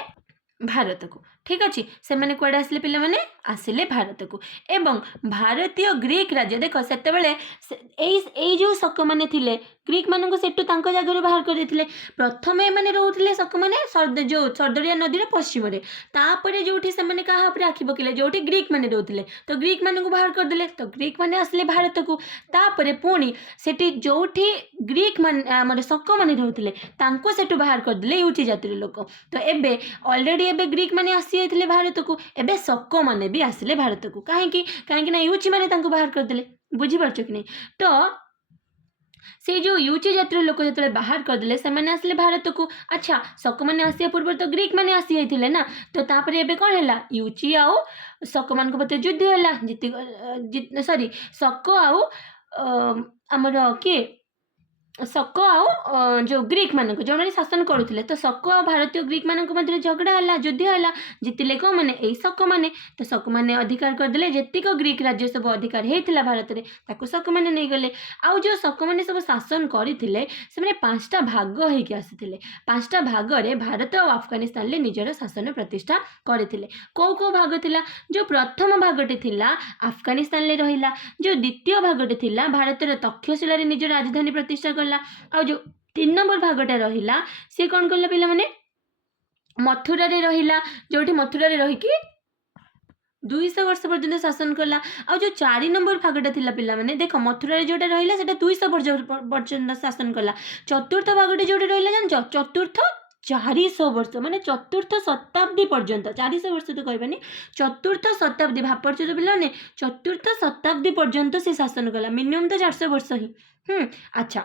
भारत को। ठीक अच्छे से मैंने कुआडे आसिले पिला माने आसिले भारत को एवं भारतीय ग्रीक राज्य देख से जो शक माने थिले ग्रीक मानक सेठू तांको जगह बाहर कर देथिले प्रथमे माने रहउथिले शक माने जो सर्दरिया नदीर पश्चिम रे तापरे जोठी से माने काहा पर आखि पकेले जोठी ग्रीक माने रहउथिले तो ग्रीक मानक बाहर कर देले तो ग्रीक माने आसिले भारत को तापरे पुणी सेठी जोठी ग्रीक माने हमर शक माने रहउथिले तांको सेठू बाहर कर देले यूटी जातिर लोक तो एबे ऑलरेडी एबे ग्रीक माने आसी जाइथिले भारत को एबे शक माने भी आसिले भारत को काहे ना यूची माने तांको बाहर कर देले बुझी पारछो कि नहीं तो से जो यूची जातिर लोक जतले बाहर कर देले से माने आसिले भारत को। अच्छा शक माने आसिया पूर्व तो ग्रीक माने आसी जाइथिले ना तो तापरे एबे कोन हैला यूची आउ शक मान को बते युद्ध हैला जीत सॉरी शक आउ हमर के ଶକ ଆଉ ଯେଉଁ ଗ୍ରୀକ୍ ମାନଙ୍କୁ ଯେଉଁମାନେ ଶାସନ କରୁଥିଲେ ତ ଶକ ଆଉ ଭାରତୀୟ ଗ୍ରୀକ୍ ମାନଙ୍କ ମଧ୍ୟରେ ଝଗଡ଼ା ହେଲା, ଯୁଦ୍ଧ ହେଲା। ଜିତିଲେ କେଉଁମାନେ? ଏଇ ଶକମାନେ। ତ ଶକମାନେ ଅଧିକାର କରିଦେଲେ, ଯେତିକ ଗ୍ରୀକ୍ ରାଜ୍ୟ ସବୁ ଅଧିକାର ହେଇଥିଲା ଭାରତରେ ତାକୁ ଶକମାନେ ନେଇଗଲେ। ଆଉ ଯେଉଁ ଶକମାନେ ସବୁ ଶାସନ କରିଥିଲେ ସେମାନେ 5ଟା ଭାଗ ହେଇକି ଆସିଥିଲେ। 5ଟା ଭାଗରେ ଭାରତ ଆଉ ଆଫଗାନିସ୍ତାନରେ ନିଜର ଶାସନ ପ୍ରତିଷ୍ଠା କରିଥିଲେ। କେଉଁ କେଉଁ ଭାଗ ଥିଲା? ଯେଉଁ ପ୍ରଥମ ଭାଗଟି ଥିଲା ଆଫଗାନିସ୍ତାନରେ ରହିଲା, ଯେଉଁ ଦ୍ୱିତୀୟ ଭାଗଟି ଥିଲା ଭାରତର ତକ୍ଷଶିଳାରେ ନିଜ ରାଜଧାନୀ ପ୍ରତିଷ୍ଠା କଲା, ଆଉ ଯେଉଁ 3 ନମ୍ବର ଭାଗଟା ରହିଲା ସେ କ'ଣ କଲା ପିଲାମାନେ? ମଥୁରାରେ ରହିଲା, ଯେଉଁଠି ମଥୁରାରେ ରହିକି 200 ବର୍ଷ ପର୍ଯ୍ୟନ୍ତ ଶାସନ କଲା। ଆଉ ଯେଉଁ 4 ନମ୍ବର ଭାଗଟା ଥିଲା ପିଲାମାନେ, ଦେଖ ମଥୁରାରେ ଯେଉଁଟା ରହିଲା ସେଟା 200 ପର୍ଯ୍ୟନ୍ତ ଶାସନ କଲା। ଚତୁର୍ଥ ଭାଗଟି ଯେଉଁଠି ରହିଲା ଜାଣିଛ? ଚତୁର୍ଥ 400 ବର୍ଷ, ମାନେ ଚତୁର୍ଥ ଶତାବ୍ଦୀ ପର୍ଯ୍ୟନ୍ତ। 400 ବର୍ଷ ତ କହିବାନି, ଚତୁର୍ଥ ଶତାବ୍ଦୀ। ଭାବପାରୁଛ ତ ପିଲାମାନେ, ଚତୁର୍ଥ ଶତାବ୍ଦୀ ପର୍ଯ୍ୟନ୍ତ ସେ ଶାସନ କଲା। ମିନିମମ୍ ତ 400 ବର୍ଷ ହିଁ। ଆଚ୍ଛା,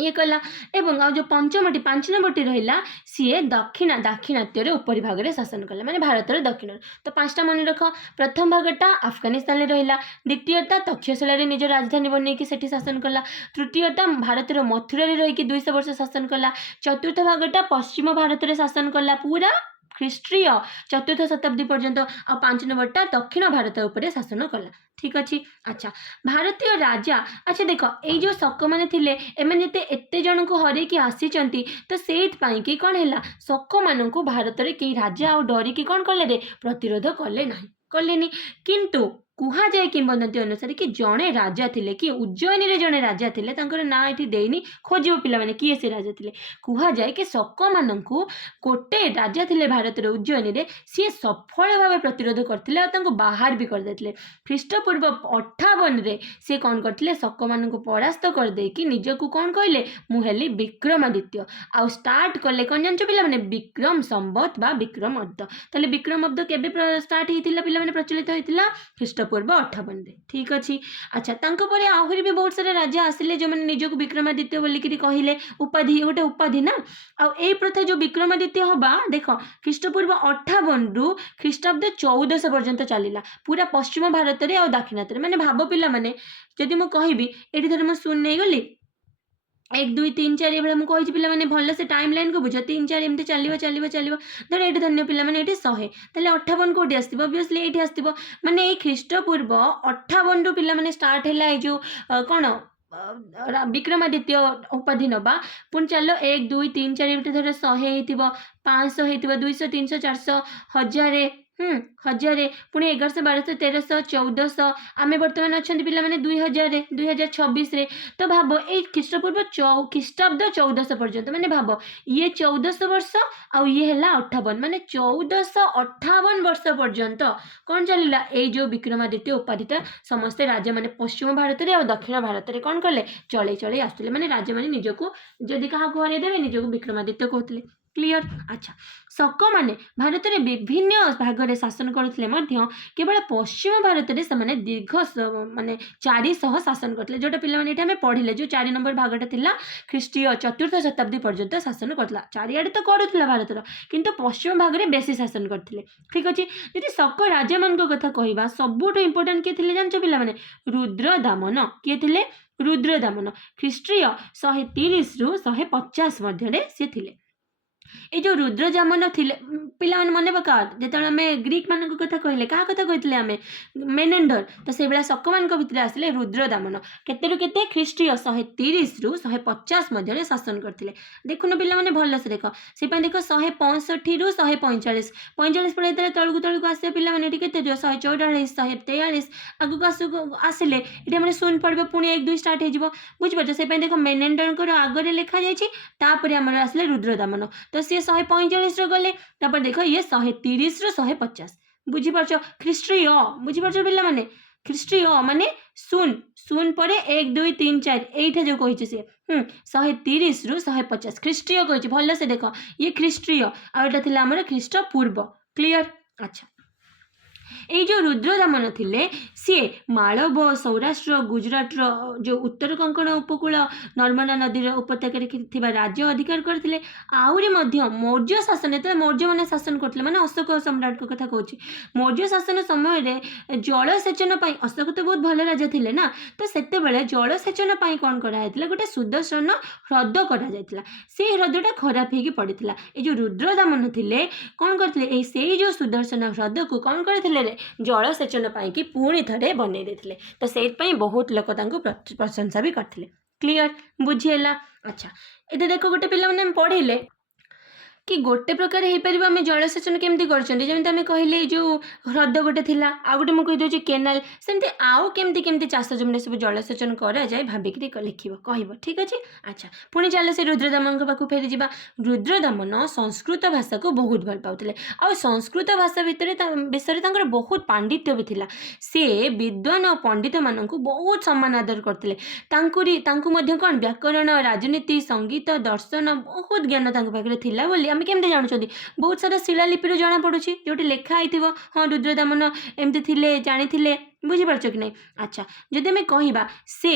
ଇଏ କଲା। ଏବଂ ଆଉ ଯେଉଁ ପଞ୍ଚମଟି 5 ନମ୍ବରଟି ରହିଲା ସିଏ ଦାକ୍ଷିଣାତ୍ୟର ଉପରି ଭାଗରେ ଶାସନ କଲା, ମାନେ ଭାରତର ଦକ୍ଷିଣରେ। ତ 5ଟା ମନେ ରଖ। ପ୍ରଥମ ଭାଗଟା ଆଫଗାନିସ୍ତାନରେ ରହିଲା, ଦ୍ୱିତୀୟଟା ତକ୍ଷଶିଳାରେ ନିଜ ରାଜଧାନୀ ବନେଇକି ସେଠି ଶାସନ କଲା, ତୃତୀୟଟା ଭାରତର ମଥୁରାରେ ରହିକି 200 ବର୍ଷ ଶାସନ କଲା, ଚତୁର୍ଥ ଭାଗଟା ପଶ୍ଚିମ ଭାରତରେ ଶାସନ କଲା ପୁରା ଖ୍ରୀଷ୍ଟୀୟ 4ଥ ଶତାବ୍ଦୀ ପର୍ଯ୍ୟନ୍ତ, ଆଉ 5 ନମ୍ବରଟା ଦକ୍ଷିଣ ଭାରତ ଉପରେ ଶାସନ କଲା। ଠିକ୍ ଅଛି। ଆଚ୍ଛା, ଭାରତୀୟ ରାଜା, ଆଚ୍ଛା ଦେଖ ଏଇ ଯେଉଁ ଶକମାନେ ଥିଲେ ଏମାନେ ଏତେ ଜଣଙ୍କୁ ହରେଇକି ଆସିଛନ୍ତି, ତ ସେଇଥିପାଇଁକି କ'ଣ ହେଲା? ଶକମାନଙ୍କୁ ଭାରତରେ କେହି ରାଜା ଆଉ ଡରିକି କ'ଣ କଲେ? ପ୍ରତିରୋଧ କଲେ ନାହିଁ, କଲେନି। କିନ୍ତୁ କୁହାଯାଏ କିମ୍ବଦନ୍ତୀ ଅନୁସାରେ କି ଜଣେ ରାଜା ଥିଲେ, କି ଉଜ୍ଜୟିନୀରେ ଜଣେ ରାଜା ଥିଲେ, ତାଙ୍କର ନାଁ ଏଠି ଦେଇନି, ଖୋଜିବ ପିଲାମାନେ କିଏ ସେ ରାଜା ଥିଲେ। କୁହାଯାଏ କି ଶକମାନଙ୍କୁ ଗୋଟେ ରାଜା ଥିଲେ ଭାରତର ଉଜ୍ଜୟିନୀରେ, ସିଏ ସଫଳ ଭାବେ ପ୍ରତିରୋଧ କରିଥିଲେ ଆଉ ତାଙ୍କୁ ବାହାର ବି କରିଦେଇଥିଲେ। ଖ୍ରୀଷ୍ଟପୂର୍ବ 58ରେ ସେ କ'ଣ କରିଥିଲେ? ଶକମାନଙ୍କୁ ପରାସ୍ତ କରିଦେଇକି ନିଜକୁ କ'ଣ କହିଲେ? ମୁଁ ହେଲି ବିକ୍ରମାଦିତ୍ୟ। ଆଉ ଷ୍ଟାର୍ଟ କଲେ କ'ଣ ଜାଣିଛ ପିଲାମାନେ? ବିକ୍ରମ ସମ୍ବତ ବା ବିକ୍ରମ ଅବ୍ଦ। ତାହେଲେ ବିକ୍ରମ ଅବ୍ଦ କେବେ ଷ୍ଟାର୍ଟ ହେଇଥିଲା ପିଲାମାନେ? ପ୍ରଚଳିତ ହେଇଥିଲା ଖ୍ରୀଷ୍ଟପୂର୍ବ 58ରେ। ଠିକ୍ ଅଛି। ଆଚ୍ଛା, ତାଙ୍କ ପରେ ଆହୁରି ବି ବହୁତ ସାରା ରାଜା ଆସିଲେ ଯେଉଁମାନେ ନିଜକୁ ବିକ୍ରମାଦିତ୍ୟ ବୋଲିକିରି କହିଲେ। ଉପାଧି, ଗୋଟେ ଉପାଧି ନା। ଆଉ ଏଇ ପ୍ରଥା ଯେଉଁ ବିକ୍ରମାଦିତ୍ୟ ହବା, ଦେଖ ଖ୍ରୀଷ୍ଟପୂର୍ବ 58ରୁ ଖ୍ରୀଷ୍ଟାବ୍ଦ 1400 ପର୍ଯ୍ୟନ୍ତ ଚାଲିଲା, ପୁରା ପଶ୍ଚିମ ଭାରତରେ ଆଉ ଦାକ୍ଷିଣାତ୍ୟରେ। ମାନେ ଭାବ ପିଲାମାନେ, ଯଦି ମୁଁ କହିବି ଏଠି ଧର ମୁଁ ଶୂନ ନେଇଗଲି, 1 2 3 4 ଏଭଳିଆ ମୁଁ କହିଛି ପିଲାମାନେ, ଭଲସେ ଟାଇମ୍ ଲାଇନ୍କୁ ବୁଝ। 3 4 ଏମିତି ଚାଲିବ। ଧର ଏଇଠି ଧନ୍ୟ ପିଲାମାନେ ଏଇଠି 100, ତାହେଲେ 58 କେଉଁଠି ଆସିଥିବ? ଅବଭିୟସଲି ଏଇଠି ଆସିଥିବ। ମାନେ ଏଇ ଖ୍ରୀଷ୍ଟପୂର୍ବ 58ରୁ ପିଲାମାନେ ଷ୍ଟାର୍ଟ ହେଲା ଏଇ ଯେଉଁ କ'ଣ ବିକ୍ରମାଦିତ୍ୟ ଉପାଧି ନେବା। ପୁଣି ଚାଲ 1 2 3 4 ଏମିତି ଧର 100 ହେଇଥିବ, 500 ହେଇଥିବ, 200 300 400 1000, 1000, ପୁଣି 1100 1200 1300 1400, ଆମେ ବର୍ତ୍ତମାନ ଅଛନ୍ତି ପିଲାମାନେ 2026ରେ। ତ ଭାବ ଏଇ ଖ୍ରୀଷ୍ଟପୂର୍ବ ଖ୍ରୀଷ୍ଟାବ୍ଦ 1400 ପର୍ଯ୍ୟନ୍ତ, ମାନେ ଭାବ ଇଏ 1400 ବର୍ଷ ଆଉ ଇଏ ହେଲା 58, ମାନେ 1458 ବର୍ଷ ପର୍ଯ୍ୟନ୍ତ କ'ଣ ଚାଲିଲା? ଏଇ ଯେଉଁ ବିକ୍ରମାଦିତ୍ୟ ଉପାଧିଟା ସମସ୍ତେ ରାଜାମାନେ ପଶ୍ଚିମ ଭାରତରେ ଆଉ ଦକ୍ଷିଣ ଭାରତରେ କ'ଣ କଲେ? ଚଳେଇ ଆସୁଥିଲେ। ମାନେ ରାଜାମାନେ ନିଜକୁ ଯଦି କାହାକୁ ହରେଇ ଦେବେ ନିଜକୁ ବିକ୍ରମାଦିତ୍ୟ କହୁଥିଲେ। କ୍ଲିୟର? ଆଚ୍ଛା, ଶକମାନେ ଭାରତରେ ବିଭିନ୍ନ ଭାଗରେ ଶାସନ କରୁଥିଲେ ମଧ୍ୟ କେବଳ ପଶ୍ଚିମ ଭାରତରେ ସେମାନେ ଦୀର୍ଘ ମାନେ 400 ଶାସନ କରିଥିଲେ, ଯେଉଁଟା ପିଲାମାନେ ଏଠି ଆମେ ପଢ଼ିଲେ। ଯେଉଁ 4 ନମ୍ବର ଭାଗଟା ଥିଲା ଖ୍ରୀଷ୍ଟୀୟ 4ର୍ଥ ଶତାବ୍ଦୀ ପର୍ଯ୍ୟନ୍ତ ଶାସନ କରୁଥିଲା। ଚାରିଆଡ଼େ ତ କରୁଥିଲା ଭାରତର, କିନ୍ତୁ ପଶ୍ଚିମ ଭାଗରେ ବେଶୀ ଶାସନ କରିଥିଲେ। ଠିକ୍ ଅଛି। ଯଦି ଶକ ରାଜାମାନଙ୍କ କଥା କହିବା, ସବୁଠୁ ଇମ୍ପୋର୍ଟାଣ୍ଟ କିଏ ଥିଲେ ଜାଣିଛ ପିଲାମାନେ? ରୁଦ୍ରଦାମନ। କିଏ ଥିଲେ? ରୁଦ୍ରଦାମନ। ଖ୍ରୀଷ୍ଟୀୟ 130ରୁ 150 ମଧ୍ୟରେ ସେ ଥିଲେ। এই ଯେଉଁ ରୁଦ୍ରଦାମନ ଥିଲେ ପିଲାମାନେ ମନେ ପକାଅ, ଯେତେବେଳେ ଆମେ ଗ୍ରୀକ୍ ମାନଙ୍କ କଥା କହିଲେ କାହା କଥା କହିଥିଲେ ଆମେ? ମେନେଣ୍ଡର। ତ ସେଇଭଳିଆ ଶକମାନଙ୍କ ଭିତରେ ଆସିଲେ ରୁଦ୍ରଦାମନ। କେତେରୁ କେତେ? ଖ୍ରୀଷ୍ଟୀୟ 130ରୁ 150 ମଧ୍ୟରେ ଶାସନ କରିଥିଲେ। ଦେଖୁନ ପିଲାମାନେ ଭଲସେ ଦେଖ, ସେଇପାଇଁ ଦେଖ 165ରୁ 145, 45 ପରେ ଯେତେବେଳେ ତଳକୁ ଆସିବେ ପିଲାମାନେ ଏଠି କେତେ ଥିବ? 144 143, ଆଗକୁ ଆସିଲେ ଏଠି ଆମର ଶୂନ ପଡ଼ିବ, ପୁଣି 1 2 ଷ୍ଟାର୍ଟ ହେଇଯିବ। ବୁଝିପାରୁଛ? ସେଇପାଇଁ ଦେଖ ମେନେଣ୍ଡରଙ୍କର ଆଗରେ ଲେଖାଯାଇଛି, ତାପରେ ଆମର ଆସିଲେ ରୁଦ୍ରଦାମନ। ତ ସିଏ 145ରେ ଗଲେ, ତାପରେ ଦେଖ ଇଏ 130ରୁ 150। ବୁଝିପାରୁଛ? ଖ୍ରୀଷ୍ଟୀୟ। ବୁଝିପାରୁଛ ପିଲାମାନେ? ଖ୍ରୀଷ୍ଟୀୟ ମାନେ ଶୂନ ପରେ 1 2 3 4, ଏଇଟା ଯେଉଁ କହିଛି ସିଏ 130ରୁ 150 ଖ୍ରୀଷ୍ଟୀୟ କହିଛି। ଭଲସେ ଦେଖ, ଇଏ ଖ୍ରୀଷ୍ଟୀୟ ଆଉ ଏଇଟା ଥିଲା ଆମର ଖ୍ରୀଷ୍ଟପୂର୍ବ। କ୍ଲିୟର? ଆଚ୍ଛା, ଏଇ ଯେଉଁ ରୁଦ୍ରଦାମନ ଥିଲେ ସିଏ ମାଳବ ସୌରାଷ୍ଟ୍ର ଗୁଜୁରାଟର ଯେଉଁ ଉତ୍ତର କୋଙ୍କଣ ଉପକୂଳ ନର୍ମଦା ନଦୀର ଉପତ୍ୟକାରେ ଥିବା ରାଜ୍ୟ ଅଧିକାର କରିଥିଲେ। ଆହୁରି ମଧ୍ୟ ମୌର୍ଯ୍ୟ ଶାସନ, ଯେତେବେଳେ ମୌର୍ଯ୍ୟମାନେ ଶାସନ କରୁଥିଲେ, ମାନେ ଅଶୋକ ସମ୍ରାଟଙ୍କ କଥା କହୁଛି, ମୌର୍ଯ୍ୟ ଶାସନ ସମୟରେ ଜଳସେଚନ ପାଇଁ, ଅଶୋକ ତ ବହୁତ ଭଲ ରାଜା ଥିଲେ ନା, ତ ସେତେବେଳେ ଜଳସେଚନ ପାଇଁ କ'ଣ କରାଯାଇଥିଲା, ଗୋଟେ ସୁଦର୍ଶନ ହ୍ରଦ କରାଯାଇଥିଲା। ସେଇ ହ୍ରଦଟା ଖରାପ ହେଇକି ପଡ଼ିଥିଲା। ଏଇ ଯେଉଁ ରୁଦ୍ରଦାମନ ଥିଲେ କ'ଣ କରିଥିଲେ, ସେଇ ଯେଉଁ ସୁଦର୍ଶନ ହ୍ରଦକୁ କ'ଣ କରିଥିଲେ ରେ, ଜଳସେଚନ ପାଇଁକି ପୁଣି ଥରେ ବନେଇ ଦେଇଥିଲେ। ତ ସେଇଥିପାଇଁ ବହୁତ ଲୋକ ତାଙ୍କୁ ପ୍ରଶଂସା ବି କରିଥିଲେ। କ୍ଲିଅର, ବୁଝିହେଲା? ଆଚ୍ଛା, ଏତେ ଦେଖ, ଗୋଟେ ପିଲାମାନେ ପଢ଼ିଲେ कि गोटे प्रकार हो पार आम जलसेचन केमती करमी आम कहले जो ह्रद गोटे थिला आ गोटे मुझे कहीदे केनाल सेमती आउ केमती केमती चाष जमी सब जलसेचन कराए भाविक लिख कह ठीक अच्छे। अच्छा पुणी चल से रुद्रदामन पाक फेरी जा। रुद्रदामन संस्कृत भाषा को बहुत भल पाते आ संस्कृत भाषा भितर विषय बहुत पांडित्य भी थिला। सी विद्वान और पंडित मान बहुत सम्मान आदर करते कौन व्याकरण राजनीति संगीत दर्शन बहुत ज्ञान पाखे थिला बोली आम केमती जानुं बहुत सारा शिलालिपि जना पड़ुछि जोटी लेखाई हाँ रुद्रदामन एमती थिले जानी बुझीपार कि नहीं। अच्छा जदि आम कह से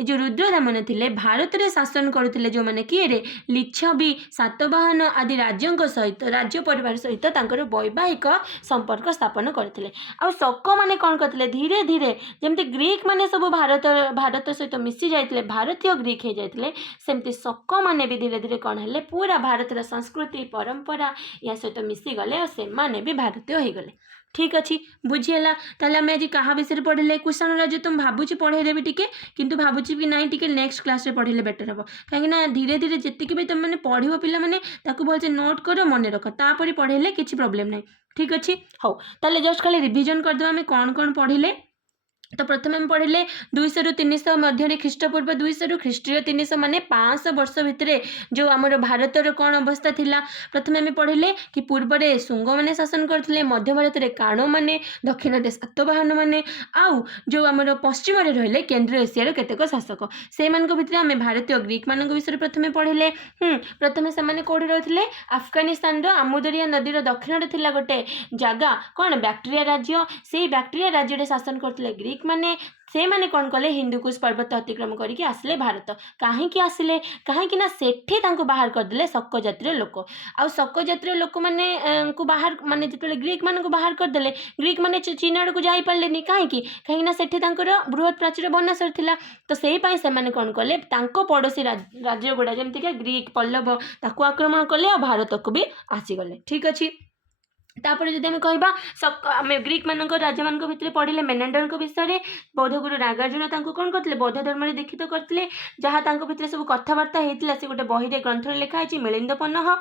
जो रुद्रदामन थिले भारत में शासन करुले जो मैंने किए रे लिच्छवी सातवाहन आदि राज्यों सहित राज्य परिवार सहित वैवाहिक संपर्क स्थापन करते। आ शक मैंने कौन करते धीरे धीरे जमती ग्रीक मैंने सब भारत सहित मिसी जाते भारतीय ग्रीक हो जाते सेमती शक मैंने भी धीरे धीरे कौन है पूरा भारत संस्कृति परंपरा या सहित मिसी गले और से माने भी भारतीय हो गले। ठीक अच्छे बुझीगला। ताले आम आज क्या विषय पढ़ले कुषाण राज्य तुम भावुची पढ़ेदेवी टिके किंतु भावुची भी नाई टिके नेक्स्ट क्लास रे पढ़ले बेटर हम कहीं धीरे धीरे जी भी तुम मैंने पढ़ो पिला माने ताकू भलसे नोट कर मन रख तापर पढ़ेले किसी प्रोब्लेम नहीं। ठीक अच्छे हो ताले जस्ट खाली रिविजन करदे आम कौन कौन पढ़ले। तो प्रथम आम पढ़ले 200 रु 300 मध्य ख्रीष्टपूर्व 200 रु ख्रीष्टीय 300 माने 500 वर्ष भितर जो आमर भारतर कौन अवस्था थिला। प्रथम आम पढ़ले कि पूर्व में शुंग मैंने शासन करते मध्य भारत में काणो मैंने दक्षिण में सातवाहन मैंने आउ जो आमर पश्चिम में रहिले केन्द्र एशियार केतेक शासक से भितर आम भारतीय ग्रीक मान विषय प्रथम पढ़ले। प्रथम से कौड़ी रही अफगानिस्तान आमुदरिया नदीर दक्षिण थिला गोटे जगह कौन बैक्टेरिया राज्य से बैक्टेरिया राज्य शासन करते ग्रीक माने से माने कौन कले हिंदुकुश पर्वत अतिक्रम करके आसिले भारत कहीं आसिले कहीं सेठी बाहर करदे शक जातिर लोक आ शक जातिर लोक मैंने को बाहर माने जिते ग्रीक मान को बाहर करदे ग्रीक माने चीन आड़ को जापारे कहीं सेठी बृहत प्राचीर बना सारी तो से कौन कले पड़ोसी राज्य गुड़ा जमीक ग्रीक पल्लव ताकू आक्रमण कले और भारत को भी आसीगले। ठीक अच्छे तापर जदि आम कह ग्रीक मान राजा मान भितर पढ़ले मेनेंडर विषय बौद्ध गुरु नागार्जुन कौन करते बौद्ध धर्म दीक्षित करते जहाँ भितर सब कथबार्ता होता से गोटे बही ग्रंथ लिखाई मिलिंदपन्न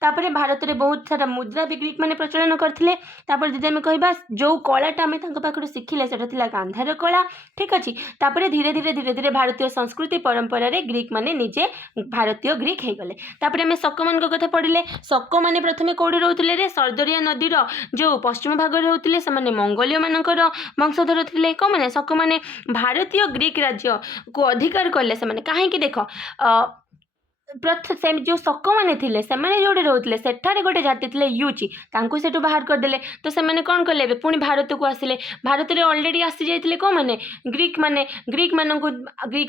तापर भारत में बहुत सारा मुद्रा भी ग्रीक मैंने प्रचलन करते। जदि आम कह जो कलाटा आम पाखु शिखिले से गांधार कला। ठीक अच्छे तापर धीरे धीरे धीरे धीरे भारतीय संस्कृति परंपरा ग्रीक मैंने निजे भारतीय ग्रीक हो गले। तापर आम शक मान कथा पढ़ले शक मैंने प्रथम कौड़ी रोते रे सरदरिया नदीर जो पश्चिम भाग में होते से मंगोलीय मानकर वंशधर थे कौन मैंने शक मैंने भारतीय ग्रीक राज्य को अधिकार कले से कहीं देख से जो शक मैंने थे से जोड़े रोते सेठारे गोटे जाति थे यूची से बाहर करदे तो से कौन कले पुणी भारत को आसिले भारत में अलरेडी आसी जाते कौन मैंने ग्रीक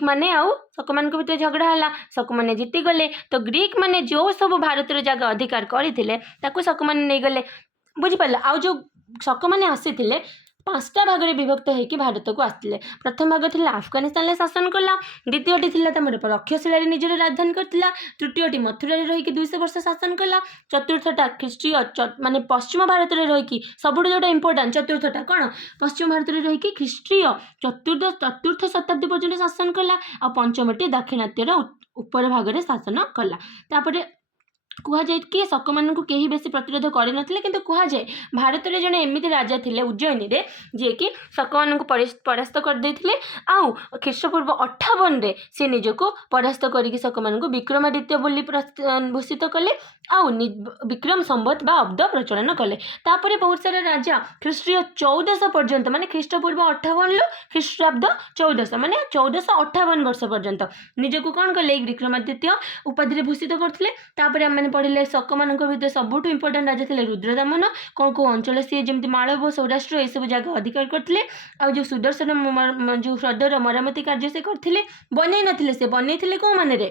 माने आउ शक मान भितर झगड़ा है शक मैंने जीती गले तो ग्रीक माने जो सब भारत जगह अधिकार करते शक मैंने नहीं गले बुझीपारे। आउ जो शक मैंने आसी 5टा भाग में विभक्त होकर भारत को आसते प्रथम भाग थी अफगानिस्तान शासन कला द्वितीयटी थी रक्षशिला निजर राजधानी करता तृतीयटी मथुरा रही 200 वर्ष शासन कला चतुर्थटा ख्रीष्टीय माने पश्चिम भारत में रही सबुठ जोटा इंपोर्टाट चतुर्थटा कौन पश्चिम भारत में रही ख्रीष्टीय चतुर्थ शताब्दी पर्यटन शासन कला और पंचमटी दाक्षिणात्यर उपर भाग में शासन कला। तापर कहुए कि शक मान को कहीं बेसी प्रतिरोध करन किंतु कहुए भारत में जड़े एमती राजा थे उज्जयिनी रे जे कि शक मान को परास्त करदे आउ ख्रीष्टपूर्व 58 से निजक परास्त करके शक मान को विक्रमादित्य बोली भूषित कले आउ विक्रम संवत बा अब्द प्रचलन कले। तापर बहुत सारा राजा ख्रीष्टीय 1400 पर्यंत माने ख्रीष्टपूर्व 58 ख्रीष्टाब्द 1400 माने 1458 वर्ष पर्यंत निजक कौन कले विक्रमादित्य उपाधि भूषित करते। ସେମାନେ ପଢ଼ିଲେ ଶକମାନଙ୍କ ଭିତରେ ସବୁଠୁ ଇମ୍ପୋର୍ଟାଣ୍ଟ ରାଜା ଥିଲେ ରୁଦ୍ରଦମନ। କ'ଣ କେଉଁ ଅଞ୍ଚଳ ସିଏ ଯେମିତି ମାଳବ ସୌରାଷ୍ଟ୍ର ଏସବୁ ଜାଗା ଅଧିକାର କରିଥିଲେ। ଆଉ ଯେଉଁ ସୁଦର୍ଶନ ଯେଉଁ ହ୍ରଦର ମରାମତି କାର୍ଯ୍ୟ ସେ କରିଥିଲେ, ବନେଇ ନଥିଲେ, ସେ ବନେଇଥିଲେ କେଉଁ ମାନରେ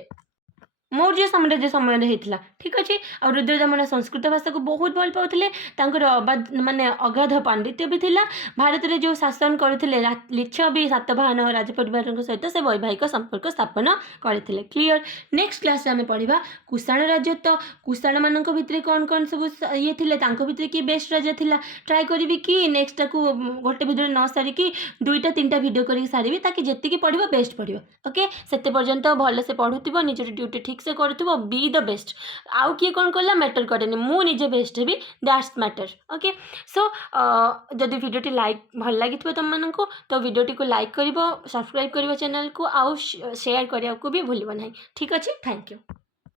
ମୌର୍ଯ୍ୟ ସାମ୍ରାଜ୍ୟ ସମୟରେ ହେଇଥିଲା। ଠିକ୍ ଅଛି। ଆଉ ରୁଦ୍ରଦମନ ସଂସ୍କୃତ ଭାଷାକୁ ବହୁତ ଭଲ ପାଉଥିଲେ। ତାଙ୍କର ମାନେ ଅଗାଧ ପାଣ୍ଡିତ୍ୟ ବି ଥିଲା। ଭାରତରେ ଯେଉଁ ଶାସନ କରୁଥିଲେ ଲିଚ୍ଛବୀ ସାତବାହନ ରାଜ ପରିବାରଙ୍କ ସହିତ ସେ ବୈବାହିକ ସମ୍ପର୍କ ସ୍ଥାପନ କରିଥିଲେ। କ୍ଲିଅର। ନେକ୍ସଟ କ୍ଲାସରେ ଆମେ ପଢ଼ିବା କୁଷାଣ ରାଜତ୍ୱ। କୁଷାଣମାନଙ୍କ ଭିତରେ କ'ଣ କ'ଣ ସବୁ ଇଏ ଥିଲେ, ତାଙ୍କ ଭିତରେ କିଏ ବେଷ୍ଟ ରାଜା ଥିଲା। ଟ୍ରାଏ କରିବି କି ନେକ୍ସଟଟାକୁ ଗୋଟେ ଭିଡ଼ିଓରେ ନ ସାରିକି 2ଟା 3ଟା ଭିଡ଼ିଓ କରିକି ସାରିବି, ତାକି ଯେତିକି ପଢ଼ିବ ବେଷ୍ଟ ପଢ଼ିବ। ଓକେ, ସେତେ ପର୍ଯ୍ୟନ୍ତ ଭଲସେ ପଢ଼ୁଥିବ, ନିଜର ଡ୍ୟୁଟି ଠିକ୍ ସେ କରୁଥିବ, ବି ଦ ବେଷ୍ଟ। ଆଉ କିଏ କ'ଣ କଲା ମ୍ୟାଟର କରେନି, ମୁଁ ନିଜେ ବେଷ୍ଟ ହେବି, ଦ୍ୟାଟ୍ସ ମ୍ୟାଟର। ଓକେ, ସୋ ଯଦି ଭିଡ଼ିଓଟି ଭଲ ଲାଗିଥିବ ତୁମମାନଙ୍କୁ ତ ଭିଡ଼ିଓଟିକୁ ଲାଇକ୍ କରିବ, ସବସ୍କ୍ରାଇବ୍ କରିବ ଚ୍ୟାନେଲକୁ, ଆଉ ସେୟାର କରିବାକୁ ବି ଭୁଲିବ ନାହିଁ। ଠିକ୍ ଅଛି, ଥ୍ୟାଙ୍କ ୟୁ।